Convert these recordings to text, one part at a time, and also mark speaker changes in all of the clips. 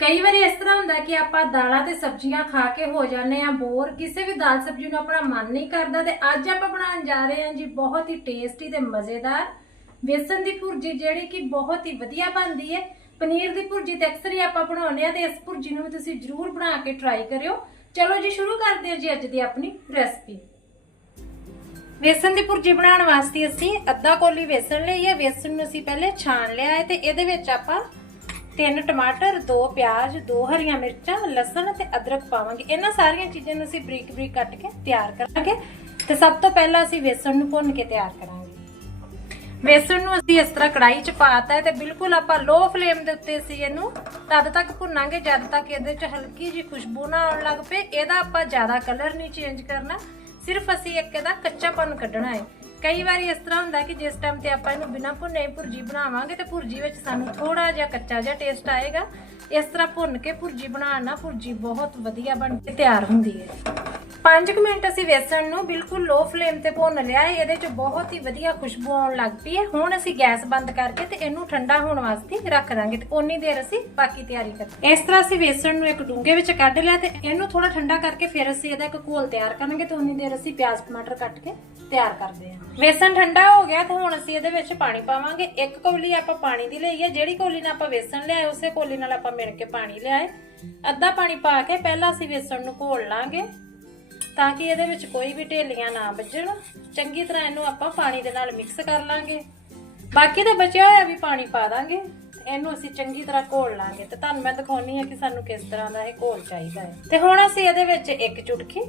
Speaker 1: ਕਈ ਵਾਰੀ ਇਸ ਤਰ੍ਹਾਂ ਹੁੰਦਾ ਕਿ ਆਪਾਂ ਦਾਲਾਂ ਤੇ ਸਬਜ਼ੀਆਂ ਖਾ ਕੇ ਹੋ ਜਾਂਦੇ ਆ ਬੋਰ, ਕਿਸੇ ਵੀ ਦਾਲ ਸਬਜ਼ੀ ਨੂੰ ਆਪਣਾ ਮਨ ਨਹੀਂ ਕਰਦਾ ਤੇ ਅੱਜ ਆਪਾਂ ਬਣਾਉਣ ਜਾ ਰਹੇ ਹਾਂ ਜੀ ਬਹੁਤ ਹੀ ਟੇਸਟੀ ਤੇ ਮਜ਼ੇਦਾਰ ਵੇਸਣ ਦੀ ਭੁਰਜੀ ਜਿਹੜੀ ਕਿ ਬਹੁਤ ਹੀ ਵਧੀਆ ਬਣਦੀ ਹੈ। ਪਨੀਰ ਦੀ ਭੁਰਜੀ ਤੇ ਅਕਸਰ ਹੀ ਆਪਾਂ ਬਣਾਉਂਦੇ ਆ ਤੇ ਇਸ ਭੁਰਜੀ ਨੂੰ ਵੀ ਤੁਸੀਂ ਜਰੂਰ ਬਣਾ ਕੇ ਟਰਾਈ ਕਰਿਓ। ਚਲੋ ਜੀ, ਸ਼ੁਰੂ ਕਰਦੇ ਹਾਂ ਜੀ ਅੱਜ ਦੀ ਆਪਣੀ ਰੈਸਪੀ ਵੇਸਣ ਦੀ ਭੁਰਜੀ ਬਣਾਉਣ ਵਾਸਤੇ ਅਸੀਂ ਅੱਧਾ ਕੋਲੀ ਵੇਸਣ ਲਈ ਹੈ। ਵੇਸਣ ਨੂੰ ਅਸੀਂ ਪਹਿਲੇ ਛਾਣ ਲਿਆ ਹੈ ਤੇ ਇਹਦੇ ਵਿੱਚ ਆਪਾਂ ਤਿੰਨ ਟਮਾਟਰ, ਦੋ ਪਿਆਜ਼, ਦੋ ਹਰੀਆਂ ਮਿਰਚਾਂ, ਲਸਣ ਤੇ ਅਦਰਕ ਪਾਵਾਂਗੇ। ਇਹਨਾਂ ਸਾਰੀਆਂ ਚੀਜ਼ਾਂ ਨੂੰ ਅਸੀਂ ਬਰੀਕ ਬਰੀਕ ਕੱਟ ਕੇ ਤਿਆਰ ਕਰਾਂਗੇ ਤੇ ਸਭ ਤੋਂ ਪਹਿਲਾਂ ਅਸੀਂ ਵੇਸਣ ਨੂੰ ਭੁੰਨ ਕੇ ਤਿਆਰ ਕਰਾਂਗੇ। ਵੇਸਣ ਨੂੰ ਅਸੀਂ ਇਸ ਤਰ੍ਹਾਂ ਕੜਾਈ 'ਚ ਪਾਤਾ ਹੈ ਤੇ ਬਿਲਕੁਲ ਆਪਾਂ ਲੋ ਫਲੇਮ ਦੇ ਉੱਤੇ ਅਸੀਂ ਇਹਨੂੰ ਤਦ ਤੱਕ ਭੁੰਨਾਂਗੇ, ਜਦ ਤੱਕ ਇਹਦੇ 'ਚ ਹਲਕੀ ਜਿਹੀ ਖੁਸ਼ਬੂ ਨਾ ਆਉਣ ਲੱਗ ਪਏ। ਇਹਦਾ ਆਪਾਂ ਜ਼ਿਆਦਾ ਕਲਰ ਨਹੀਂ ਚੇਂਜ ਕਰਨਾ। ਸਿਰਫ ਅਸੀਂ ਇੱਕ ਇਹਦਾ ਕੱਚਾਪਨ ਕੱਢਣਾ ਹੈ। ਕਈ ਵਾਰੀ ਇਸ ਤਰ੍ਹਾਂ ਹੁੰਦਾ ਕਿ ਜਿਸ ਟਾਈਮ ਤੇ ਆਪਾਂ ਇਹਨੂੰ ਬਿਨਾਂ ਭੁੰਨੇ ਭੁਰਜੀ ਬਣਾਵਾਂਗੇ ਤੇ ਭੁਰਜੀ ਵਿੱਚ ਸਾਨੂੰ ਥੋੜਾ ਜਿਹਾ ਕੱਚਾ ਜਿਹਾ ਟੇਸਟ ਆਏਗਾ। ਇਸ ਤਰ੍ਹਾਂ ਭੁੰਨ ਕੇ ਭੁਰਜੀ ਬਣਾਉਣ ਨਾਲ ਭੁਰਜੀ ਬਹੁਤ ਵਧੀਆ ਬਣ ਕੇ ਤਿਆਰ ਹੁੰਦੀ ਹੈ। 5 ਮਿੰਟ ਅਸੀਂ ਵੇਸਣ ਨੂੰ ਬਿਲਕੁਲ ਲੋ ਫਲੇਮ ਤੇ ਭੁੰਨ ਲਿਆ ਹੈ। ਇਹਦੇ ਚ ਬਹੁਤ ਹੀ ਵਧੀਆ ਖੁਸ਼ਬੂ ਆਉਣ ਲੱਗ ਪਈ ਹੈ। ਹੁਣ ਅਸੀਂ ਗੈਸ ਬੰਦ ਕਰਕੇ ਤੇ ਇਹਨੂੰ ਠੰਡਾ ਹੋਣ ਵਾਸਤੇ ਰੱਖ ਦਾਂਗੇ ਤੇ ਉਨੀ ਦੇਰ ਅਸੀਂ ਬਾਕੀ ਤਿਆਰੀ ਕਰਾਂਗੇ ਇਸ ਤਰ੍ਹਾਂ ਅਸੀਂ ਵੇਸਣ ਨੂੰ ਇੱਕ ਡੂੰਘੇ ਵਿੱਚ ਕੱਢ ਲਿਆ ਤੇ ਇਹਨੂੰ ਥੋੜਾ ਠੰਡਾ ਕਰਕੇ ਫਿਰ ਅਸੀਂ ਇਹਦਾ ਇੱਕ ਘੋਲ ਤਿਆਰ ਕਰਾਂਗੇ ਤੇ ਉਨੀ ਦੇਰ ਅਸੀਂ ਪਿਆਜ਼, ਟਮਾਟਰ ਕੱਟ ਕੇ ਤਿਆਰ ਕਰਦੇ ਹਾਂ। ਵੇਸਣ ਠੰਡਾ ਹੋ ਗਿਆ ਤੇ ਹੁਣ ਅਸੀਂ ਇਹਦੇ ਵਿੱਚ ਪਾਣੀ ਪਾਵਾਂਗੇ। ਇੱਕ ਕੌਲੀ ਆਪਾਂ ਪਾਣੀ ਦੀ ਲਈ ਹੈ। ਜਿਹੜੀ ਕੌਲੀ ਨਾਲ ਆਪਾਂ ਵੇਸਣ ਲਿਆਏ, ਉਸੇ ਕੌਲੀ ਨਾਲ ਆਪਾਂ ਮਿਣ ਕੇ ਪਾਣੀ ਲਿਆਏ। ਅੱਧਾ ਪਾਣੀ ਪਾ ਕੇ ਪਹਿਲਾਂ ਅਸੀਂ ਵੇਸਣ ਨੂੰ ਘੋਲ ਲਾਂਗੇ। ਤਾਂ ਕਿ ਇਹਦੇ ਵਿੱਚ ਕੋਈ ਵੀ ਢੇਲੀਆਂ ਨਾ ਵੱਜਣ। ਚੰਗੀ ਤਰ੍ਹਾਂ ਇਹਨੂੰ ਆਪਾਂ ਪਾਣੀ ਦੇ ਨਾਲ ਮਿਕਸ ਕਰ ਲਾਂਗੇ। ਬਾਕੀ ਦਾ ਬਚਿਆ ਹੋਇਆ ਵੀ ਪਾਣੀ ਪਾ ਦਾਂਗੇ। ਇਹਨੂੰ ਅਸੀਂ ਚੰਗੀ ਤਰ੍ਹਾਂ ਘੋਲ ਲਾਂਗੇ। ਤੇ ਤੁਹਾਨੂੰ ਮੈਂ ਦਿਖਾਉਣੀ ਆ ਕਿ ਸਾਨੂੰ ਕਿਸ ਤਰ੍ਹਾਂ ਦਾ ਇਹ ਘੋਲ ਚਾਹੀਦਾ ਹੈ। ਤੇ ਹੁਣ ਅਸੀਂ ਇਹਦੇ ਵਿੱਚ ਇੱਕ ਚੁਟਕੀ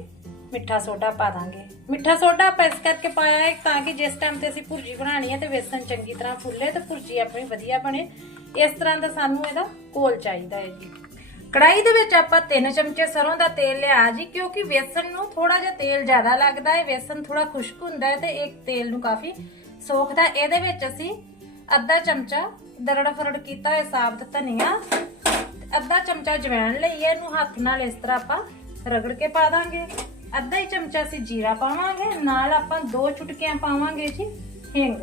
Speaker 1: ਮਿੱਠਾ ਸੋਡਾ ਪਾ ਦਾਂਗੇ। ਮਿੱਠਾ ਸੋਡਾ ਆਪਾਂ ਇਸ ਕਰਕੇ ਪਾਇਆ ਹੈ ਤਾਂ ਕਿ ਜਿਸ ਟਾਈਮ ਤੇ ਅਸੀਂ ਭੁਰਜੀ ਬਣਾਣੀ ਹੈ ਤੇ ਵੇਸਣ ਚੰਗੀ ਤਰ੍ਹਾਂ ਫੁੱਲੇ ਤੇ ਭੁਰਜੀ ਆਪਣੀ ਵਧੀਆ ਬਣੇ। ਇਸ ਤਰ੍ਹਾਂ ਦਾ ਸਾਨੂੰ ਇਹਦਾ ਘੋਲ ਚਾਹੀਦਾ ਹੈ ਜੀ। ਕੜਾਈ ਦੇ ਵਿੱਚ ਆਪਾਂ 3 ਚਮਚੇ ਸਰੋਂ ਦਾ ਤੇਲ ਲਿਆ ਜੀ, ਕਿਉਂਕਿ ਵੇਸਣ ਨੂੰ ਥੋੜਾ ਜਿਹਾ ਤੇਲ ਜ਼ਿਆਦਾ ਲੱਗਦਾ ਹੈ, ਵੇਸਣ ਥੋੜਾ ਖੁਸ਼ਕ ਹੁੰਦਾ ਹੈ ਤੇ ਇੱਕ ਤੇਲ ਨੂੰ ਕਾਫੀ ਸੋਖਦਾ ਇਹਦੇ ਵਿੱਚ ਅਸੀਂ ਅੱਧਾ ਚਮਚਾ ਦਰੜ ਫਰੜ ਕੀਤਾ ਹੋਇਆ ਸਾਬਤ ਧਨੀਆ, ਅੱਧਾ ਚਮਚਾ ਜਵੈਣ ਲਈ ਇਹਨੂੰ ਹੱਥ ਨਾਲ ਇਸ ਤਰ੍ਹਾਂ ਆਪਾਂ ਰਗੜ ਕੇ ਪਾ ਦਾਂਗੇ। ਅੱਧਾ ਹੀ ਚਮਚਾ ਅਸੀਂ ਜੀਰਾ ਪਾਵਾਂਗੇ, ਨਾਲ ਆਪਾਂ ਦੋ ਚੁਟਕੀਆਂ ਪਾਵਾਂਗੇ ਜੀ, ਹਿੰਗ।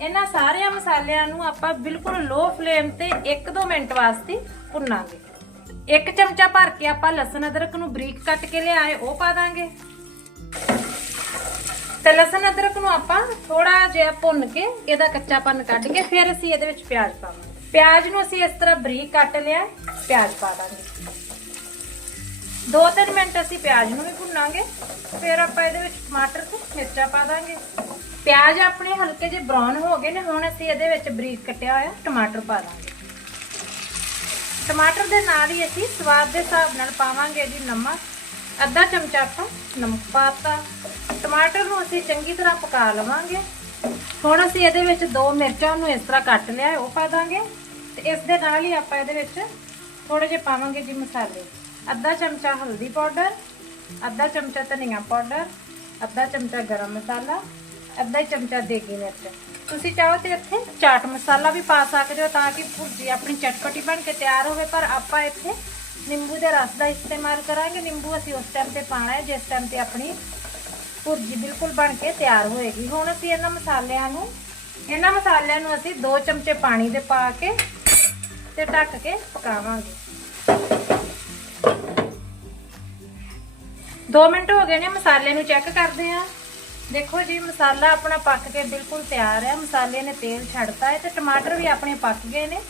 Speaker 1: ਇਹਨਾਂ ਸਾਰਿਆਂ ਮਸਾਲਿਆਂ ਨੂੰ ਆਪਾਂ ਬਿਲਕੁਲ ਲੋ ਫਲੇਮ ਤੇ 1-2 ਮਿੰਟ ਵਾਸਤੇ ਭੁੰਨਾਂਗੇ। ਇੱਕ ਚਮਚਾ ਭਰ ਕੇ ਆਪਾਂ ਲਸਣ ਅਦਰਕ ਨੂੰ ਬਰੀਕ ਕੱਟ ਕੇ ਲਿਆਏ, ਉਹ ਪਾ ਦਾਂਗੇ। ਤੇ ਲਸਣ ਅਦਰਕ ਨੂੰ ਆਪਾਂ ਥੋੜਾ ਜਿਹਾ ਭੁੰਨ ਕੇ ਇਹਦਾ ਕੱਚਾਪਨ ਕੱਢ ਕੇ ਫਿਰ ਅਸੀਂ ਇਹਦੇ ਵਿੱਚ ਪਿਆਜ਼ ਪਾਵਾਂਗੇ। ਪਿਆਜ਼ ਨੂੰ ਅਸੀਂ ਇਸ ਤਰ੍ਹਾਂ ਬਰੀਕ ਕੱਟ ਲਿਆ, ਪਿਆਜ਼ ਪਾ ਦਾਂਗੇ। ਦੋ ਤਿੰਨ ਮਿੰਟ ਅਸੀਂ ਪਿਆਜ਼ ਨੂੰ ਵੀ ਭੁੰਨਾਂਗੇ, ਫਿਰ ਆਪਾਂ ਇਹਦੇ ਵਿੱਚ ਟਮਾਟਰ ਤੇ ਮਿਰਚਾਂ ਪਾ ਦਾਂਗੇ। ਪਿਆਜ਼ ਆਪਣੇ ਹਲਕੇ ਜਿਹੇ ਬ੍ਰਾਊਨ ਹੋ ਗਏ ਨੇ, ਹੁਣ ਅਸੀਂ ਇਹਦੇ ਵਿੱਚ ਬਰੀਕ ਕੱਟਿਆ ਹੋਇਆ ਟਮਾਟਰ ਪਾ ਦਾਂਗੇ। ਟਮਾਟਰ ਦੇ ਨਾਲ ਹੀ ਅਸੀਂ ਸਵਾਦ ਦੇ ਹਿਸਾਬ ਨਾਲ ਪਾਵਾਂਗੇ ਜੀ ਨਮਕ, ਅੱਧਾ ਚਮਚਾ ਆਪਾਂ ਨਮਕ ਪਾਤਾ ਟਮਾਟਰ ਨੂੰ ਅਸੀਂ ਚੰਗੀ ਤਰ੍ਹਾਂ ਪਕਾ ਲਵਾਂਗੇ। ਹੁਣ ਅਸੀਂ ਇਹਦੇ ਵਿੱਚ ਦੋ ਮਿਰਚਾਂ ਨੂੰ ਇਸ ਤਰ੍ਹਾਂ ਕੱਟ ਲਿਆ, ਉਹ ਪਾ ਦਾਂਗੇ। ਤੇ ਇਸ ਦੇ ਨਾਲ ਹੀ ਆਪਾਂ ਇਹਦੇ ਵਿੱਚ ਥੋੜੇ ਜਿਹੇ ਪਾਵਾਂਗੇ ਜੀ ਮਸਾਲੇ। ਅੱਧਾ ਚਮਚਾ ਹਲਦੀ ਪਾਊਡਰ, ਅੱਧਾ ਚਮਚਾ ਧਨੀਆ ਪਾਊਡਰ, ਅੱਧਾ ਚਮਚਾ ਗਰਮ ਮਸਾਲਾ ਅੱਧਾ ਚਮਚਾ ਦੇਗੀ ਮਿਰਚ ਤੁਸੀਂ ਚਾਹੋ ਤੇ ਇੱਥੇ ਚਾਟ ਮਸਾਲਾ ਵੀ ਪਾ ਸਕਦੇ ਹੋ ਤਾਂ ਕਿ ਭੁਰਜੀ ਆਪਣੀ ਚਟਪਟੀ ਬਣ ਕੇ ਤਿਆਰ ਹੋਵੇ, ਪਰ ਆਪਾਂ ਇੱਥੇ ਨਿੰਬੂ ਦੇ ਰਸ ਦਾ ਇਸਤੇਮਾਲ ਕਰਾਂਗੇ। ਨਿੰਬੂ ਅਸੀਂ ਉਸ ਟਾਈਮ ਤੇ ਪਾਣਾ ਹੈ, ਜਿਸ ਟਾਈਮ ਤੇ ਆਪਣੀ ਭੁਰਜੀ ਬਿਲਕੁਲ ਬਣ ਕੇ ਤਿਆਰ ਹੋਏਗੀ। ਹੁਣ ਅਸੀਂ ਇਹਨਾਂ ਮਸਾਲਿਆਂ ਨੂੰ, ਇਹਨਾਂ ਮਸਾਲਿਆਂ ਨੂੰ ਅਸੀਂ 2 ਚਮਚੇ ਪਾਣੀ ਦੇ ਪਾ ਕੇ ਤੇ ਢੱਕ ਕੇ ਪਕਾਵਾਂਗੇ। 2 ਮਿੰਟ ਹੋ ਗਏ ਨੇ ਮਸਾਲੇ ਨੂੰ ਚੈੱਕ ਕਰਦੇ ਆ ਦੇਖੋ ਜੀ, ਮਸਾਲਾ ਆਪਣਾ ਪੱਕ ਕੇ ਬਿਲਕੁਲ ਤਿਆਰ ਹੈ। ਮਸਾਲੇ ਨੇ ਤੇਲ ਛੱਡਤਾ ਹੈ ਤੇ ਟਮਾਟਰ ਵੀ ਆਪਣੇ ਪੱਕ ਗਏ ਨੇ।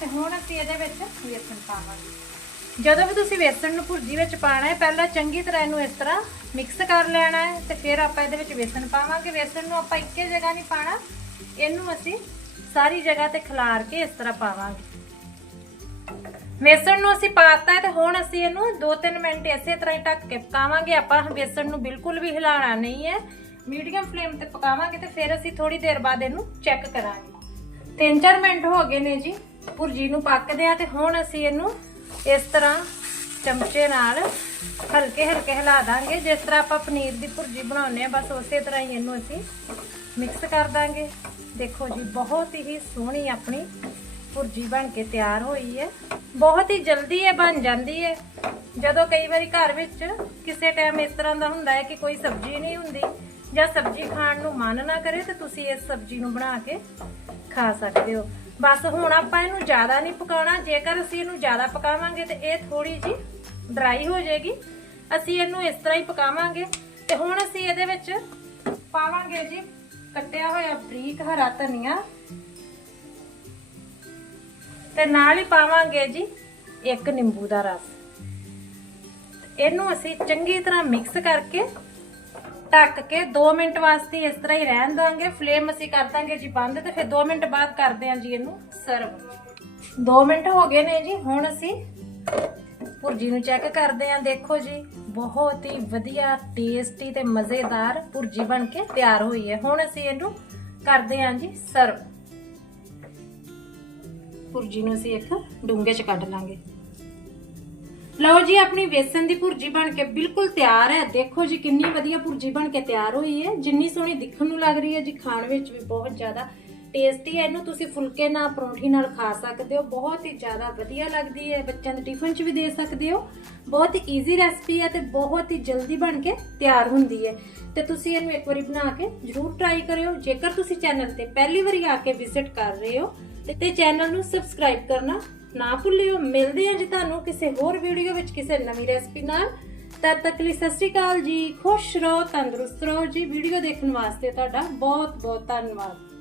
Speaker 1: ਤੇ ਹੁਣ ਅਸੀਂ ਇਹਦੇ ਵਿੱਚ ਵੇਸਣ ਪਾਵਾਂਗੇ। ਜਦੋਂ ਵੀ ਤੁਸੀਂ ਵੇਸਣ ਨੂੰ ਭੁਰਜੀ ਵਿੱਚ ਪਾਣਾ ਹੈ, ਪਹਿਲਾਂ ਚੰਗੀ ਤਰ੍ਹਾਂ ਇਹਨੂੰ ਇਸ ਤਰ੍ਹਾਂ ਮਿਕਸ ਕਰ ਲੈਣਾ ਹੈ ਤੇ ਫਿਰ ਆਪਾਂ ਇਹਦੇ ਵਿੱਚ ਵੇਸਣ ਪਾਵਾਂਗੇ। ਵੇਸਣ ਨੂੰ ਆਪਾਂ ਇੱਕੇ ਜਗ੍ਹਾ ਨਹੀਂ ਪਾਣਾ ਇਹਨੂੰ ਅਸੀਂ ਸਾਰੀ ਜਗ੍ਹਾ ਤੇ ਖਿਲਾਰ ਕੇ ਇਸ ਤਰ੍ਹਾਂ ਪਾਵਾਂਗੇ। ਵੇਸਣ ਨੂੰ ਅਸੀਂ ਪਾਤਾ ਤੇ ਹੁਣ ਅਸੀਂ ਇਹਨੂੰ 2-3 ਮਿੰਟ ਇਸੇ ਤਰ੍ਹਾਂ ਹੀ ਢੱਕ ਕੇ ਪਕਾਵਾਂਗੇ ਆਪਾਂ ਵੇਸਣ ਨੂੰ ਬਿਲਕੁਲ ਵੀ ਹਿਲਾਣਾ ਨਹੀਂ ਹੈ। ਮੀਡੀਅਮ ਫਲੇਮ ਤੇ ਪਕਾਵਾਂਗੇ ਤੇ ਫਿਰ ਅਸੀਂ ਥੋੜੀ ਦੇਰ ਬਾਅਦ ਇਹਨੂੰ ਚੈੱਕ ਕਰਾਂਗੇ। 3-4 ਮਿੰਟ ਹੋ ਗਏ ਨੇ ਜੀ, ਭੁਰਜੀ ਨੂੰ ਪੱਕਦੇ ਆ ਤੇ ਹੁਣ ਅਸੀਂ ਇਹਨੂੰ ਇਸ ਤਰ੍ਹਾਂ ਚਮਚੇ ਨਾਲ ਹਲਕੇ ਹਲਕੇ ਹਿਲਾ ਦਾਂਗੇ। ਜਿਸ ਤਰ੍ਹਾਂ ਆਪਾਂ ਪਨੀਰ ਦੀ ਭੁਰਜੀ ਬਣਾਉਂਦੇ ਆ, ਬਸ ਉਸੇ ਤਰ੍ਹਾਂ ਹੀ ਇਹਨੂੰ ਅਸੀਂ ਮਿਕਸ ਕਰ ਦਾਂਗੇ। ਦੇਖੋ ਜੀ, ਬਹੁਤ ਹੀ ਸੋਹਣੀ ਆਪਣੀ ਭੁਰਜੀ ਬਣ ਕੇ ਤਿਆਰ ਹੋਈ ਹੈ। ਬਹੁਤ ਹੀ ਜਲਦੀ ਇਹ ਬਣ ਜਾਂਦੀ ਹੈ। ਜਦੋਂ ਕਈ ਵਾਰੀ ਘਰ ਵਿੱਚ ਕਿਸੇ ਟਾਈਮ ਇਸ ਤਰ੍ਹਾਂ ਦਾ ਹੁੰਦਾ ਹੈ ਕਿ ਕੋਈ ਸਬਜ਼ੀ ਨਹੀਂ ਹੁੰਦੀ ਜਾਂ ਸਬਜ਼ੀ ਖਾਣ ਨੂੰ ਮਨ ਨਾ ਕਰੇ ਤੇ ਤੁਸੀਂ ਇਸ ਸਬਜ਼ੀ ਨੂੰ ਬਣਾ ਕੇ ਖਾ ਸਕਦੇ ਹੋ। ਬਸ ਹੁਣ ਆਪਾਂ ਇਹਨੂੰ ਜ਼ਿਆਦਾ ਨਹੀਂ ਪਕਾਉਣਾ। ਜੇਕਰ ਅਸੀਂ ਇਹਨੂੰ ਜ਼ਿਆਦਾ ਪਕਾਵਾਂਗੇ ਤੇ ਇਹ ਥੋੜੀ ਜੀ ਡਰਾਈ ਹੋ ਜਾਏਗੀ। ਅਸੀਂ ਇਹਨੂੰ ਇਸ ਤਰ੍ਹਾਂ ਹੀ ਪਕਾਵਾਂਗੇ ਤੇ ਹੁਣ ਅਸੀਂ ਇਹਦੇ ਵਿੱਚ ਪਾਵਾਂਗੇ ਜੀ ਕੱਟਿਆ ਹੋਇਆ ਬਰੀਕ ਹਰਾ ਧਨੀਆ। ਤੇ ਨਾਲ ਹੀ ਪਾਵਾਂਗੇ ਜੀ ਇੱਕ ਨਿੰਬੂ ਦਾ ਰਸ। ਇਹਨੂੰ ਅਸੀਂ ਚੰਗੀ ਤਰ੍ਹਾਂ ਮਿਕਸ ਕਰਕੇ ਢੱਕ ਕੇ 2 ਮਿੰਟ ਵਾਸਤੇ ਇਸ ਤਰ੍ਹਾਂ ਹੀ ਰਹਿਣ ਦਾਂਗੇ ਫਲੇਮ ਅਸੀਂ ਕਰ ਦਾਂਗੇ ਜੀ ਬੰਦ ਤੇ ਫਿਰ 2 ਮਿੰਟ ਬਾਅਦ ਕਰਦੇ ਹਾਂ ਜੀ ਇਹਨੂੰ ਸਰਵ 2 ਮਿੰਟ ਹੋ ਗਏ ਨੇ ਜੀ, ਹੁਣ ਅਸੀਂ ਭੁਰਜੀ ਨੂੰ ਚੈੱਕ ਕਰਦੇ ਹਾਂ ਦੇਖੋ ਜੀ, ਬਹੁਤ ਹੀ ਵਧੀਆ ਟੇਸਟੀ ਤੇ ਮਜ਼ੇਦਾਰ ਭੁਰਜੀ ਬਣ ਕੇ ਤਿਆਰ ਹੋਈ ਹੈ। ਹੁਣ ਅਸੀਂ ਇਹਨੂੰ ਕਰਦੇ ਹਾਂ ਜੀ ਸਰਵ ਭੁਰਜੀ ਨੂੰ ਅਸੀਂ ਇੱਕ ਡੂੰਘੇ 'ਚ ਕੱਢ ਲਾਂਗੇ। ਲਓ ਜੀ, ਆਪਣੀ ਵੇਸਣ ਦੀ ਭੁਰਜੀ ਬਣ ਕੇ ਬਿਲਕੁਲ ਤਿਆਰ ਹੈ। ਦੇਖੋ ਜੀ, ਕਿੰਨੀ ਵਧੀਆ ਭੁਰਜੀ ਬਣ ਕੇ ਤਿਆਰ ਹੋਈ ਹੈ। ਜਿੰਨੀ ਸੋਹਣੀ ਦਿਖਣ ਨੂੰ ਲੱਗ ਰਹੀ ਹੈ ਜੀ, ਖਾਣ ਵਿੱਚ ਵੀ ਬਹੁਤ ਜ਼ਿਆਦਾ ਟੇਸਟੀ ਹੈ। ਇਹਨੂੰ ਤੁਸੀਂ ਫੁਲਕੇ ਨਾਲ, ਪਰੌਂਠੀ ਨਾਲ ਖਾ ਸਕਦੇ ਹੋ। ਬਹੁਤ ਹੀ ਜ਼ਿਆਦਾ ਵਧੀਆ ਲੱਗਦੀ ਹੈ। ਬੱਚਿਆਂ ਦੇ ਟਿਫਨ 'ਚ ਵੀ ਦੇ ਸਕਦੇ ਹੋ। ਬਹੁਤ ਹੀ ਈਜ਼ੀ ਰੈਸਪੀ ਹੈ ਤੇ ਬਹੁਤ ਹੀ ਜਲਦੀ ਬਣ ਕੇ ਤਿਆਰ ਹੁੰਦੀ ਹੈ। ਤੇ ਤੁਸੀਂ ਇਹਨੂੰ ਇੱਕ ਵਾਰੀ ਬਣਾ ਕੇ ਜਰੂਰ ਟਰਾਈ ਕਰਿਓ। ਜੇਕਰ ਤੁਸੀਂ ਚੈਨਲ ਤੇ ਪਹਿਲੀ ਵਾਰੀ ਆ ਕੇ ਵਿਜ਼ਿਟ ਕਰ ਰਹੇ ਹੋ, ਤੇ- ਚੈਨਲ ਨੂੰ ਸਬਸਕ੍ਰਾਈਬ ਕਰਨਾ ਨਾ ਭੁੱਲਿਓ। ਮਿਲਦੇ ਹਾਂ ਜੀ ਤੁਹਾਨੂੰ ਕਿਸੇ ਹੋਰ ਵੀਡੀਓ ਵਿੱਚ ਕਿਸੇ ਨਵੀਂ ਰੈਸਪੀ ਨਾਲ। ਤਦ ਤੱਕ ਲਈ ਸਤਿ ਸ਼੍ਰੀ ਅਕਾਲ ਜੀ। ਖੁਸ਼ ਰਹੋ, ਤੰਦਰੁਸਤ ਰਹੋ ਜੀ। ਵੀਡੀਓ ਦੇਖਣ ਵਾਸਤੇ ਤੁਹਾਡਾ ਬਹੁਤ ਬਹੁਤ ਧੰਨਵਾਦ।